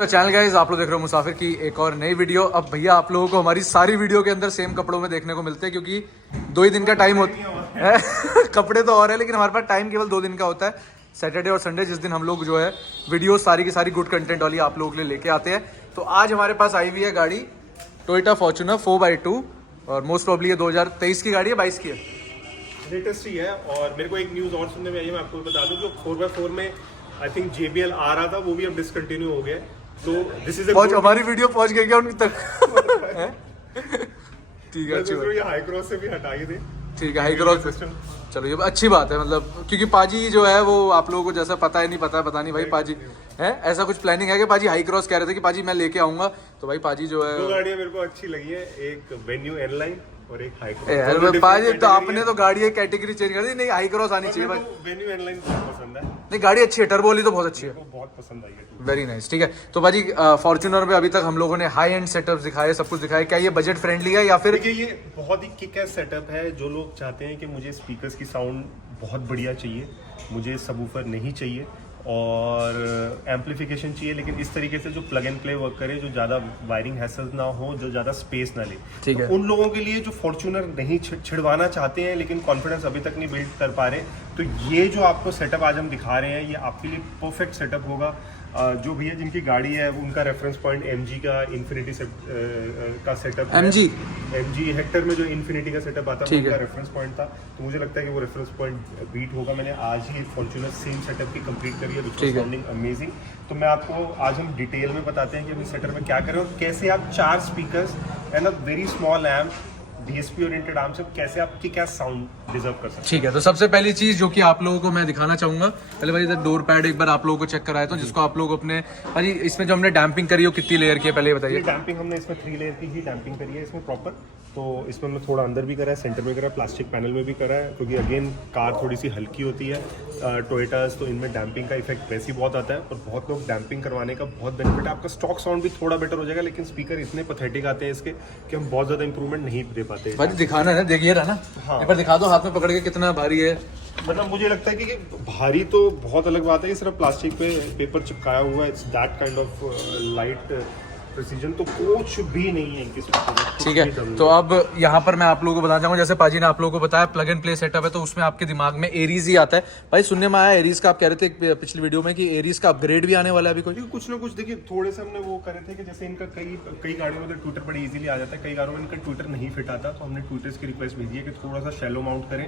तो channel guys, आप लोग देख रहे हो मुसाफिर की एक और नई वीडियो। अब भैया आप लोगों को हमारी सारी वीडियो के अंदर सेम कपड़ों में देखने को मिलते हैं, क्योंकि 2 ही दिन का टाइम होता है। कपड़े तो और है, लेकिन हमारे पास टाइम केवल 2 दिन का होता है, सैटरडे और संडे, जिस दिन हम लोग जो है वीडियो सारी की सारी गुड कंटेंट वाली आप लोगों के लिए लेके आते हैं। तो आज हमारे पास आई हुई है गाड़ी टोयोटा फॉर्च्यूनर 4x2 और मोस्ट प्रॉब्ली ये 2023 की गाड़ी है, 22 की है, लेटेस्ट ही है। और मेरे को एक न्यूज़ और सुनने में आई है, मैं आपको बता दूं, जो 4x4 में आई थिंक JBL आ रहा था, वो भी अब डिसकंटिन्यू हो गया। तो दिस इज हमारी वीडियो पहुंच गई क्या उनकी तक? ठीक है, अच्छी बात। ये हाई क्रॉस से भी हटाई दे। ठीक है, हाई क्रॉस सिस्टम, चलो ये अच्छी बात है। मतलब क्योंकि पाजी जो है वो आप लोगों को जैसा पता है नहीं पता है, पता नहीं भाई पाजी है, ऐसा कुछ प्लानिंग है कि पाजी हाई क्रॉस कह रहे थे कि पाजी मैं लेके आऊंगा, तो भाई पाजी जो है 2 गाड़ियां मेरे को अच्छी लगी है, एक वेन्यू एयरलाइन और एक हाई यार क्रॉस। पाजी तो आपने तो गाड़ी एक कैटेगरी चेंज कर दी, नहीं हाई क्रॉस आनी चाहिए भाई। वेन्यू एयरलाइन बहुत पसंद है, नहीं गाड़ी अच्छी है, टर्बो वाली तो बहुत अच्छी है, बहुत पसंद आई है। Very nice. ठीक है, तो भाजी फॉर्च्यूनर में अभी तक हम लोगों ने हाई एंड सेटअप दिखाए, सब कुछ दिखाया, क्या ये बजट फ्रेंडली है या फिर? देखिए ये बहुत ही किक एस सेटअप है। जो लोग चाहते हैं कि मुझे स्पीकर्स की साउंड बहुत बढ़िया चाहिए, मुझे सबवूफर नहीं चाहिए और एम्पलीफिकेशन चाहिए, लेकिन इस तरीके से जो प्लग एंड प्ले वर्क करे, जो ज़्यादा वायरिंग हैसल ना हो, जो ज़्यादा स्पेस ना ले, ठीक है। तो उन लोगों के लिए जो फॉर्च्यूनर नहीं छिड़वाना चाहते हैं लेकिन कॉन्फिडेंस अभी तक नहीं बिल्ड कर पा रहे, तो ये जो आपको सेटअप आज हम दिखा रहे हैं, ये आपके लिए परफेक्ट सेटअप होगा। जो भैया जिनकी गाड़ी है उनका रेफरेंस पॉइंट MG का इन्फिनिटी का सेटअप है। MG हेक्टर में जो इन्फिनिटी का सेटअप आता है उनका रेफरेंस पॉइंट था, तो मुझे लगता है कि वो रेफरेंस पॉइंट बीट होगा। मैंने आज ही फॉर्च्यूनर सेम सेटअप की कंप्लीट करी है, विच वाज साउंडिंग अमेजिंग। तो मैं आपको आज हम डिटेल में बताते हैं कि हम इस सेटअप में क्या करें और कैसे आप 4 speakers and a very small amp DSP oriented arm से कैसे आपकी क्या साउंड डिजर्व कर सकते हैं। ठीक है, तो सबसे पहली चीज जो कि आप लोगों को मैं दिखाना चाहूंगा, पहले भाई इधर डोर पैड एक बार आप लोगों को चेक कराया, तो जिसको आप लोग अपने भाई इसमें जो हमने डैम्पिंग करी है वो कितनी लेयर की है पहले बताइए। डैम्पिंग हमने इसमें 3 लेयर की ही डैम्पिंग करी है इसमें प्रॉपर। तो इसमें हमने थोड़ा अंदर भी करा है, सेंटर में करा है, प्लास्टिक पैनल में भी करा है, क्योंकि अगेन कार थोड़ी सी हल्की होती है टोयोटास, तो इनमें डैम्पिंग का इफेक्ट वैसे ही बहुत आता है और बहुत लोग डैम्पिंग करवाने का बहुत बेनिफिट है। आपका स्टॉक साउंड भी थोड़ा बेटर हो जाएगा, लेकिन स्पीकर इतने पैथेटिक आते हैं इसके कि हम बहुत ज़्यादा इंप्रूवमेंट नहीं दे पाते। भाई दिखाना है, देखिए रहा ना, हाँ। एक बार दिखा दो हाथ में पकड़ के कितना भारी है। मतलब मुझे लगता है कि भारी तो बहुत अलग बात है, ये सिर्फ प्लास्टिक पे पेपर चिपकाया हुआ है, it's that kind of light precision, तो कुछ भी नहीं है इनकी। ठीक है, तो अब यहाँ पर मैं आप लोगों को बताना चाहूंगा, जैसे पाजी ने आप लोगों को बताया प्लग एंड प्ले सेटअप है, तो उसमें आपके दिमाग में एरीज ही आता है। भाई सुनने में आया एरीज का, आप कह रहे थे पिछली वीडियो में कि एरीज का अपग्रेड भी आने वाला है अभी कोई? कुछ ना कुछ देखिए, थोड़े से हमने वो करे थे कि जैसे इनका कई गाड़ियों में तो ट्विटर बड़ी इजीली आ जाता है, कई गाड़ियों में इनका ट्विटर नहीं फिट आता, तो हमने ट्विटर्स की रिक्वेस्ट भेजी है कि थोड़ा सा शैलो माउंट करें।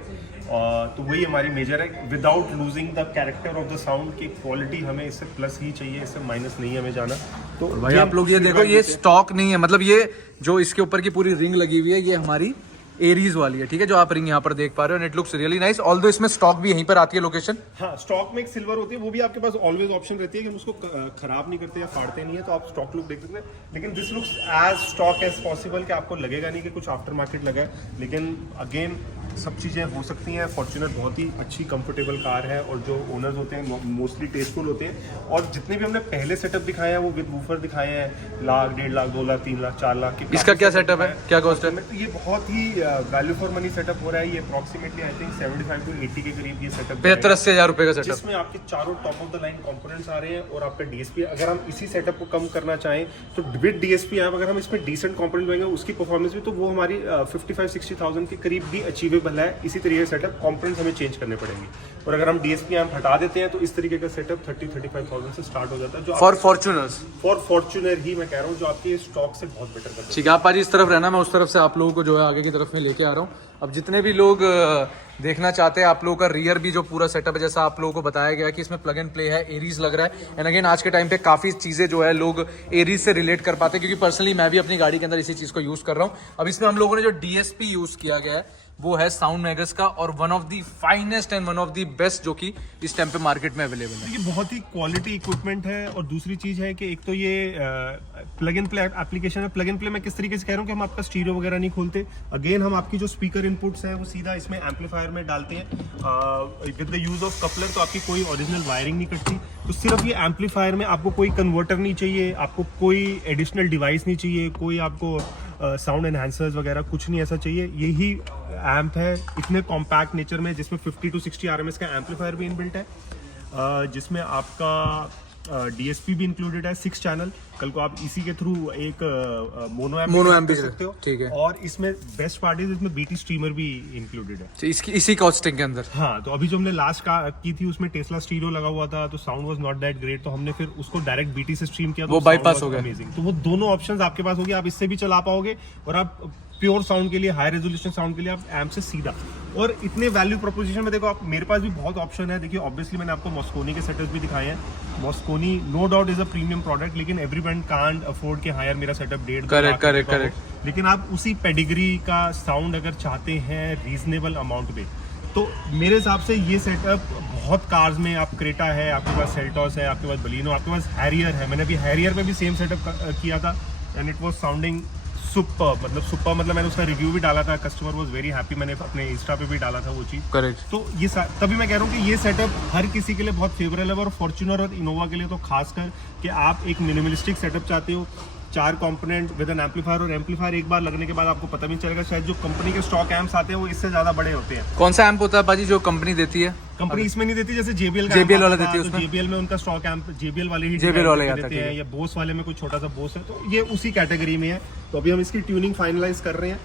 तो वही हमारी मेजर है, without losing the character of the sound की क्वालिटी हमें इससे प्लस ही चाहिए, इससे माइनस नहीं हमें जाना। तो भाई आप लोग ये देखो, ये स्टॉक नहीं है, मतलब ये जो इसके ऊपर की पूरी रिंग लगी हुई है ये हमारी एरीज वाली है, ठीक है, जो आप रिंग यहाँ पर देख पा रहे हो, it looks really nice. Although इसमें स्टॉक भी यहीं पर आती है लोकेशन। हाँ, स्टॉक में एक सिल्वर होती है, वो भी आपके पास ऑलवेज ऑप्शन रहती है कि हम उसको खराब नहीं करते या फाड़ते नहीं है, तो आप स्टॉक लुक देख सकते हैं। लेकिन this looks as stock as possible, कि आपको लगेगा नहीं कि कुछ आफ्टर मार्केट लगा है। लेकिन अगेन सब चीज़ें हो सकती हैं। फॉर्च्यूनर बहुत ही अच्छी कंफर्टेबल कार है और जो ओनर्स होते हैं मोस्टली टेस्टफुल होते हैं, और जितने भी हमने पहले सेटअप दिखाए हैं वो विद वूफर दिखाए हैं, 1 लाख, 1.5 लाख, 2 लाख, 3 लाख, 4 लाख के। इसका क्या सेटअप है, क्या कॉस्ट है? तो ये बहुत ही वैल्यू फॉर मनी सेटअप हो रहा है। ये अप्रोक्सीमेटली आई थिंक 75 to 80 के करीब ये सेटअप, 75-80 हज़ार रुपए का सेटअप, जिसमें आपके चारों top of the line components आ रहे हैं और आपका DSP। अगर हम इसी सेटअप को कम करना चाहें तो विद DSP आप अगर हम इसमें डिसेंट कंपोनेंट लेंगे, उसकी परफॉर्मेंस भी, तो वो हमारी 55-60,000 के करीब भी अचीवेबल है। इसी तरीके सेटअप कंपोनेंट्स हमें चेंज करने पड़ेंगे, और अगर हम DSP एम्प हटा देते हैं तो इस तरीके का सेटअप 30-35,000 से स्टार्ट हो जाता है, जो फॉर फॉर्च्यूनर्स, फॉर फॉर्च्यूनर ही मैं कह रहा हूँ, जो आपके स्टॉक से बहुत बेटर करता है। ठीक है, आप आज इस तरफ रहना, मैं उस तरफ से आप लोगों को जो है आगे की तरफ में लेके आ रहा हूँ। अब जितने भी लोग देखना चाहते हैं, आप लोगों का रियर भी जो पूरा सेटअप है, जैसा आप लोगों को बताया गया कि इसमें प्लग एंड प्ले है, एरीज लग रहा है। एंड अगेन आज के टाइम पे काफ़ी चीज़ें जो है लोग एरीज से रिलेट कर पाते हैं, क्योंकि पर्सनली मैं भी अपनी गाड़ी के अंदर इसी चीज़ को यूज़ कर रहा हूँ। अब इसमें हम लोगों ने जो DSP यूज़ किया गया है वो है साउंड मैगस का, और one of the finest and one of the best जो कि इस टाइम पे मार्केट में अवेलेबल है। ये बहुत ही क्वालिटी इक्विपमेंट है, और दूसरी चीज़ है कि एक तो ये प्लग एंड प्ले एप्लीकेशन है। प्लग एंड प्ले मैं किस तरीके से कह रहा हूँ कि हम आपका स्टीरियो वगैरह नहीं खोलते। अगेन हम आपकी जो स्पीकर इनपुट्स हैं वो सीधा इसमें एम्पलीफायर में डालते हैं with the use of coupler, तो आपकी कोई ओरिजिनल वायरिंग नहीं कटती। तो सिर्फ ये एम्पलीफायर में आपको कोई कन्वर्टर नहीं चाहिए, आपको कोई एडिशनल डिवाइस नहीं चाहिए, कोई आपको साउंड एनहांसर्स वगैरह कुछ नहीं ऐसा चाहिए। यही एम्प है इतने कॉम्पैक्ट नेचर में, जिसमें 50 to 60 RMS का एम्पलीफायर भी इनबिल्ट है, जिसमें आपका DSP भी इंक्लूडेड है 6 चैनल। कल को आप इसी के थ्रू एक मोनो एम्प भी कर सकते हो। ठीक है। और इसमें बेस्ट पार्ट है इसमें BT स्ट्रीमर भी इंक्लूडेड है। तो इसकी इसी कॉस्टिंग के अंदर। हाँ, तो अभी जो हमने लास्ट की थी उसमें टेस्ला स्टीरियो लगा हुआ था, तो sound was not that great, तो हमने फिर उसको डायरेक्ट BT से स्ट्रीम किया, तो वो bypass हो गया। अमेजिंग। तो वो दोनों ऑप्शंस आपके पास होंगे, आप इससे भी चला पाओगे और आप प्योर साउंड के लिए, हाई रेजोल्यूशन साउंड के लिए आप एम्प से सीधा। और इतने वैल्यू प्रोपोजिशन में देखो आप, मेरे पास भी बहुत ऑप्शन है। देखिए ऑब्वियसली मैंने आपको मॉस्कोनी के सेटअप भी दिखाए हैं। Mosconi no doubt is a premium product, लेकिन एवरी ब्रांड कांट अफोर्ड के हायर मेरा सेटअप 1.5 करेक्ट। लेकिन आप उसी पेडिग्री का साउंड अगर चाहते हैं रीजनेबल अमाउंट में, तो मेरे हिसाब से ये सेटअप बहुत कार्स में, आप क्रेटा है, आपके पास सेल्टॉस है, आपके पास बलिनो, आपके पास हैरियर है। मैंने अभी हैरियर में भी सेम सेटअप किया था and it was sounding super, मतलब मैंने उसका रिव्यू भी डाला था, कस्टमर वाज वेरी हैप्पी, मैंने अपने इंस्टा पे भी डाला था वो चीज़। करेक्ट। तो ये तभी मैं कह रहा हूँ कि ये सेटअप हर किसी के लिए बहुत फेवरेबल है, और फॉर्च्यूनर और इनोवा के लिए तो खासकर कि आप एक मिनिमलिस्टिक सेटअप चाहते हो, 4 कंपोनेंट विद एन एम्पलीफायर, और एम्पलीफायर एक बार लगने के बाद आपको पता भी नहीं चलेगा, शायद जो कंपनी के स्टॉक एम्प्स आते हैं वो इससे ज्यादा बड़े होते हैं। कौन सा एम्प होता है पाजी जो कंपनी देती है? कंपनी इसमें नहीं देती, जैसे JBL वाला देती है उसमें। JBL में उनका स्टॉक एम्प JBL वाले ही JBL वाले देते हैं, या बोस वाले में कोई छोटा सा बोस है, तो ये उसी कैटेगरी में है। तो अभी हम इसकी ट्यूनिंग फाइनलाइज कर रहे हैं,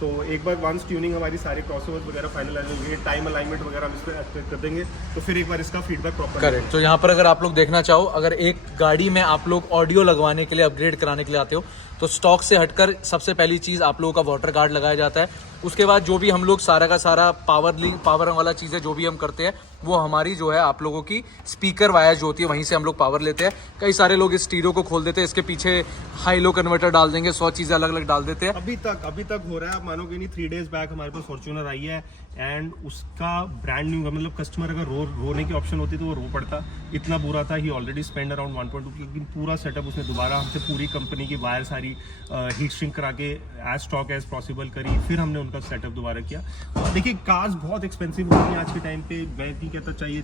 तो एक बार वंस ट्यूनिंग हमारी सारी क्रॉसओवर्स वगैरह फाइनलाइज हो गई, टाइम अलाइनमेंट वगैरह हम इस पर कर देंगे, तो फिर एक बार इसका फीडबैक प्रॉपर। करेक्ट। तो यहाँ पर अगर आप लोग देखना चाहो, अगर एक गाड़ी में आप लोग ऑडियो लगवाने के लिए, अपग्रेड कराने के लिए आते हो, तो स्टॉक से हटकर सबसे पहली चीज़ आप लोगों का वाटर गार्ड लगाया जाता है। उसके बाद जो भी हम लोग सारा का सारा पावर वाला चीज़ें जो भी हम करते हैं, वो हमारी जो है आप लोगों की स्पीकर वायर जो होती है, वहीं से हम लोग पावर लेते हैं। कई सारे लोग इस स्टीरियो को खोल देते हैं, इसके पीछे हाई लो कन्वर्टर डाल देंगे, 100 चीज़ें अलग अलग डाल देते हैं। अभी तक हो रहा है, आप मानोगे नहीं, 3 डेज बैक हमारे पास फॉर्च्यूनर आई है एंड उसका ब्रांड न्यू, मतलब कस्टमर अगर रोने की ऑप्शन होती तो वो रो पड़ता, इतना बुरा था। ही ऑलरेडी स्पेंड अराउंड 1.2, लेकिन पूरा सेटअप उसने दोबारा हमसे पूरी कंपनी की वायर सारी हीट श्रिंक करा के एज स्टॉक एज पॉसिबल करी, फिर हमने उनका सेटअप दोबारा किया। और देखिए कार्स बहुत एक्सपेंसिव हो रही है आज के टाइम पे, मैं नहीं कहता चाहिए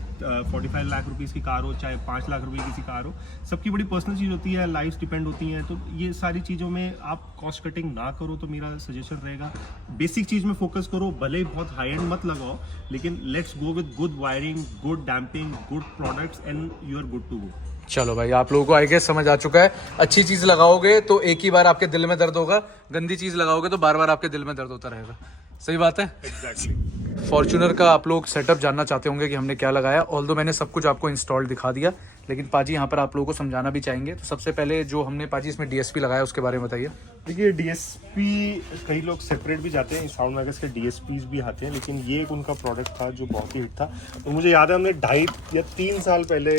45 लाख रुपीज़ की कार हो, चाहे 5 लाख रुपए की कार हो, सबकी बड़ी पर्सनल चीज़ होती है, लाइफ डिपेंड होती हैं। तो ये सारी चीज़ों में आप कॉस्ट कटिंग ना करो, तो मेरा सजेशन रहेगा बेसिक चीज़ में फोकस करो, भले ही बहुत हाई एंड मत लगाओ, लेकिन let's go with good wiring, good damping, good products and you are good to go. चलो भाई, आप लोगों को आई गेस समझ आ चुका है। अच्छी चीज़ लगाओगे तो एक ही बार आपके दिल में दर्द होगा, गंदी चीज़ लगाओगे तो बार बार आपके दिल में दर्द होता रहेगा। सही बात है। एग्जैक्टली। फॉर्च्यूनर का आप लोग सेटअप जानना चाहते होंगे कि हमने क्या लगाया, ऑल्दो मैंने सब कुछ आपको इंस्टॉल दिखा दिया, लेकिन पाजी यहाँ पर आप लोगों को समझाना भी चाहेंगे। तो सबसे पहले जो हमने पाजी इसमें DSP लगाया उसके बारे में बताइए। देखिए DSP कई लोग सेपरेट भी जाते हैं, साउंड मैगर्स के DSPs भी आते हैं, लेकिन ये एक उनका प्रोडक्ट था जो बहुत ही हिट था। तो मुझे याद है हमने 2.5 या 3 साल पहले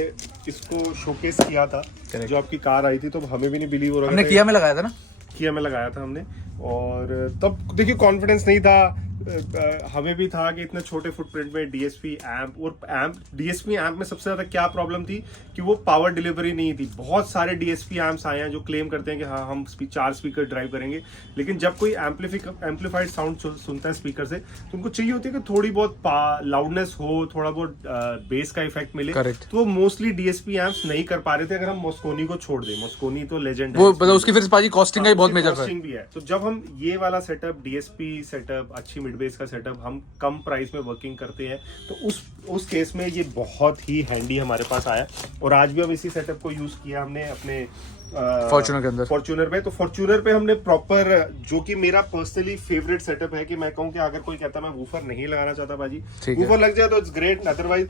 इसको शोकेस किया था, जो आपकी कार आई थी, तो हमें भी नहीं बिलीव हो रहा था। हमने किया में लगाया था ना, किया में लगाया था हमने, और तब देखिए कॉन्फिडेंस नहीं था, हमें भी था कि इतने छोटे फुटप्रिंट में DSP एम्प, और DSP एम्प में सबसे ज्यादा क्या प्रॉब्लम थी कि वो पावर डिलीवरी नहीं थी। बहुत सारे DSP एम्प्स आए हैं जो क्लेम करते हैं कि हाँ हम 4 स्पीकर ड्राइव करेंगे, लेकिन जब कोई एम्पलीफाइड साउंड सुनता है स्पीकर से, तो उनको चाहिए होती है कि थोड़ी बहुत लाउडनेस हो, थोड़ा बहुत बेस का इफेक्ट मिले। Correct. तो वो मोस्टली DSP एम्प्स नहीं कर पा रहे थे, अगर हम मॉस्कोनी को छोड़ दें। मॉस्कोनी तो लेजेंड वो है, उसकी फिर पाजी कॉस्टिंग का ही बहुत मेजर कॉस्टिंग भी है। तो जब हम ये वाला सेटअप, DSP सेटअप, अच्छी मिड बेस का सेटअप हम कम प्राइस में वर्किंग करते हैं, तो उस केस में ये बहुत ही हैंडी हमारे पास आया। और आज भी हम इसी सेटअप को यूज किया हमने अपने फॉर्च्यूनर के अंदर, फॉर्च्यूनर में। तो फॉर्च्यूनर पे हमने प्रॉपर, जो कि मेरा पर्सनली फेवरेट सेटअप है, कि मैं कहूँ कि अगर कोई कहता मैं वूफर नहीं लगाना चाहता भाजी, वूफर लग जाए तो इट्स ग्रेट, अदरवाइज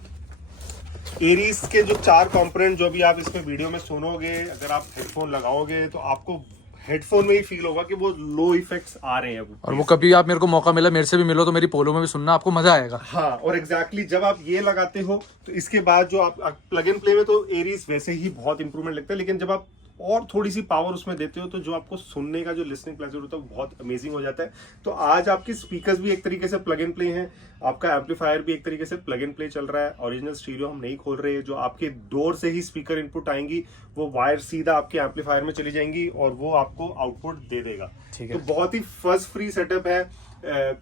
एरीज के जो 4 कंपोनेंट जो भी आप इसमें वीडियो में सुनोगे, अगर आप हेडफोन लगाओगे तो आपको हेडफोन में ही फील होगा कि वो लो इफेक्ट्स आ रहे हैं। और वो कभी आप मेरे को मौका मिला, मेरे से भी मिलो तो मेरी पोलो में भी सुनना, आपको मजा आएगा। हाँ, और एग्जैक्टली जब आप ये लगाते हो तो इसके बाद जो आप प्लग एंड प्ले में तो एरीज वैसे ही बहुत इंप्रूवमेंट लगता है, लेकिन जब आप और थोड़ी सी पावर उसमें देते हो, तो जो आपको सुनने का जो लिसनिंग प्लेजर होता है वो बहुत अमेजिंग हो जाता है। तो आज आपके स्पीकर्स भी एक तरीके से प्लग एंड प्ले हैं, आपका एम्पलीफायर भी एक तरीके से प्लग एंड प्ले चल रहा है। ओरिजिनल स्टीरियो हम नहीं खोल रहे हैं, जो आपके डोर से ही स्पीकर इनपुट आएंगी, वो वायर सीधा आपके एम्पलीफायर में चली जाएंगी और वो आपको आउटपुट दे देगा। तो बहुत ही फज़ फ्री सेटअप है।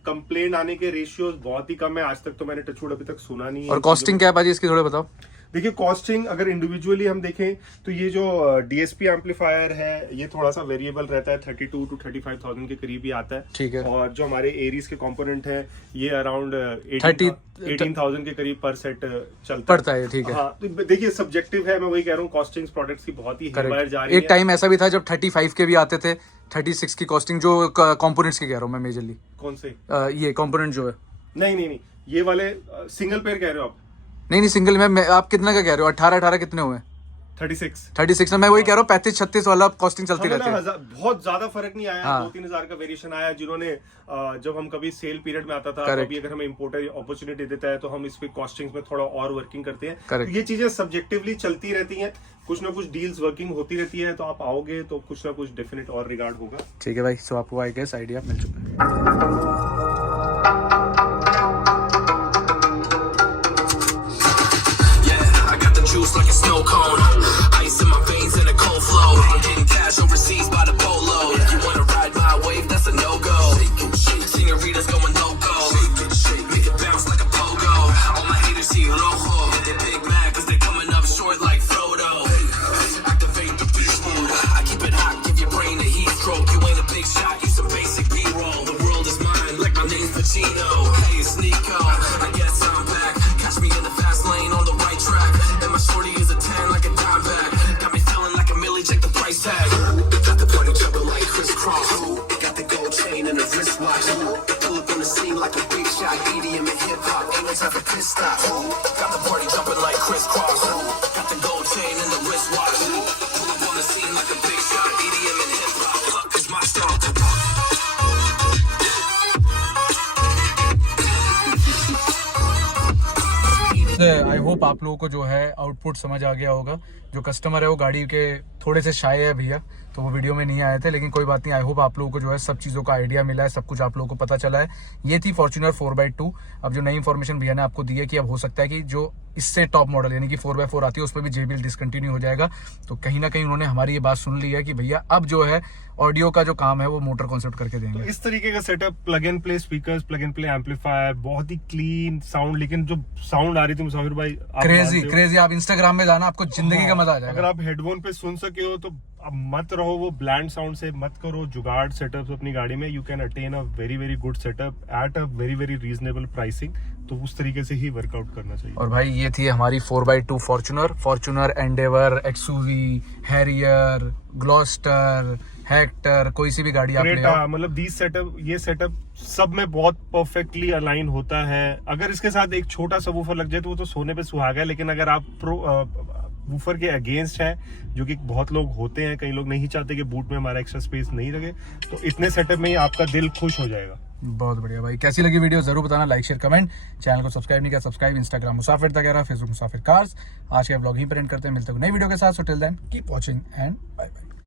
कंप्लेन आने के रेशियोज बहुत ही कम है, आज तक तो मैंने टचवुड अभी तक सुना नहीं है। और कॉस्टिंग क्या है भाजी इसकी, थोड़ा बताओ। देखिए कॉस्टिंग अगर इंडिविजुअली हम देखें तो ये जो डीएसपी एम्पलीफायर है ये थोड़ा सा वेरिएबल रहता है, 32 to 35,000 के करीब ही आता है। ठीक है। और जो हमारे एरीज के कंपोनेंट है ये अराउंड 18,000 के करीब पर सेट चलता पड़ता है। ठीक है। हाँ, तो देखिए सब्जेक्टिव है, मैं वही कह रहा हूँ, कॉस्टिंग्स प्रोडक्ट्स की बहुत ही हायर जा रही है। एक टाइम ऐसा भी था जब 35 के भी आते थे, 36 की कॉस्टिंग, जो कंपोनेंट्स की कह रहा हूँ मैं मेजरली। कौन से? ये कंपोनेंट जो है। नहीं, ये वाले सिंगल पेयर कह रहे हो आप? नहीं सिंगल में आप कितना का कह रहे हो? 18 कितने हुए? 36 में मैं वही कह रहा हूँ, 35-36 वाला कॉस्टिंग चलती रहती है। बहुत ज्यादा फर्क नहीं आया। हाँ। 2-3 हजार का वेरिएशन आया। जिन्होंने जब हम कभी सेल पीरियड में आता था, कभी अगर हमें इम्पोर्टर अपॉर्चुनिटी देता है तो हम इस पे कॉस्टिंग्स में थोड़ा और वर्किंग करते हैं। तो ये चीजें सब्जेक्टिवली चलती रहती हैं, कुछ ना कुछ डील्स वर्किंग होती रहती है। तो आप आओगे तो कुछ ना कुछ डेफिनेट और रिगार्ड होगा। ठीक है भाई, सो आपको आई गेस आइडिया मिल चुका है। Juice like a snow cone, ice in my veins and a cold flow. I'm getting cash overseas by the boatload. If you wanna ride my wave, that's a no-go. Senoritas going loco, make it bounce like a pogo. All my haters see rojo, they're Big Mac 'cause they're coming up short like Frodo. Activate the beast mode, I keep it hot, give your brain a heat stroke. You ain't a big shot, you some basic B-roll. The world is mine, like my name's Pacino. Hey, it's Nico, I guess I'm back. Catch me in the fast lane on the right track. Shorty is a 10 like a dime bag. Got me feeling like a millie, check the price tag. Got the party jumping like crisscross. Got the gold chain and a wristwatch. Pull up on the scene like a big shot. EDM and hip hop, ain't no time for piss stop. Got the party jumping like crisscross. Got the gold chain and the wristwatch. Pull up on the scene like a big shot. EDM and hip hop, fuck is my style. I hope आप लोगों को जो है output समझ आ गया होगा। जो customer है वो गाड़ी के थोड़े से शाय है भैया, तो वो वीडियो में नहीं आए थे, लेकिन कोई बात नहीं। आई होप आप लोगों को जो है सब चीज़ों का आइडिया मिला है, सब कुछ आप लोगों को पता चला है। ये थी फॉर्च्यूनर 4x2। अब जो नई इन्फॉर्मेशन भैया ने आपको दी है कि अब हो सकता है कि जो इससे टॉप मॉडल यानी कि 4x4 आती है उस पर भी JBL डिसकंटिन्यू हो जाएगा। तो कहीं ना कहीं उन्होंने हमारी ये बात सुन ली है कि भैया अब जो है ऑडियो का जो काम है वो मोटर कॉन्सेप्ट करके देंगे। तो इस तरीके का setup, plug and play speakers, plug and play amplifier, बहुत ही क्लीन साउंड। लेकिन जो साउंड आ रही थी मुसाफिर भाई, क्रेजी। आप इंस्टाग्राम में जाना, आपको जिंदगी का मजा आ जाएगा। अगर आप हेडफोन पे सुन सके हो तो अब मत रहो वो ब्लैंड साउंड से, मत करो जुगाड़ सेटअप अपनी गाड़ी में। You can attain a very good setup at a very reasonable pricing. तो उस तरीके से ही वर्कआउट करना चाहिए। और भाई ये थी हमारी 4x2 Fortuner, Endeavour, XUV, Harrier, Gloster, Hector, कोई सी भी गाड़ी आप ले आओ, मतलब ये सेटअप सब में बहुत परफेक्टली अलाइन होता है। अगर इसके साथ एक छोटा सा वूफर लग जाए तो वो तो सोने पे सुहागा है। लेकिन अगर आप वूफर के अगेंस्ट है, जो कि बहुत लोग होते हैं, कई लोग नहीं चाहते कि बूट में हमारा एक्स्ट्रा स्पेस नहीं लगे, तो इतने सेटअप में ही आपका दिल खुश हो जाएगा। बहुत बढ़िया भाई। कैसी लगी वीडियो जरूर बताना, लाइक शेयर कमेंट। चैनल को सब्सक्राइब नहीं किया, सब्सक्राइब। इंस्टाग्राम मुसाफिर तगेरा, फेसबुक मुसाफिर कार्स। आज के व्लॉग ही प्रेजेंट करते हैं, मिलते हैं नई वीडियो के साथ। So till then keep watching and bye bye.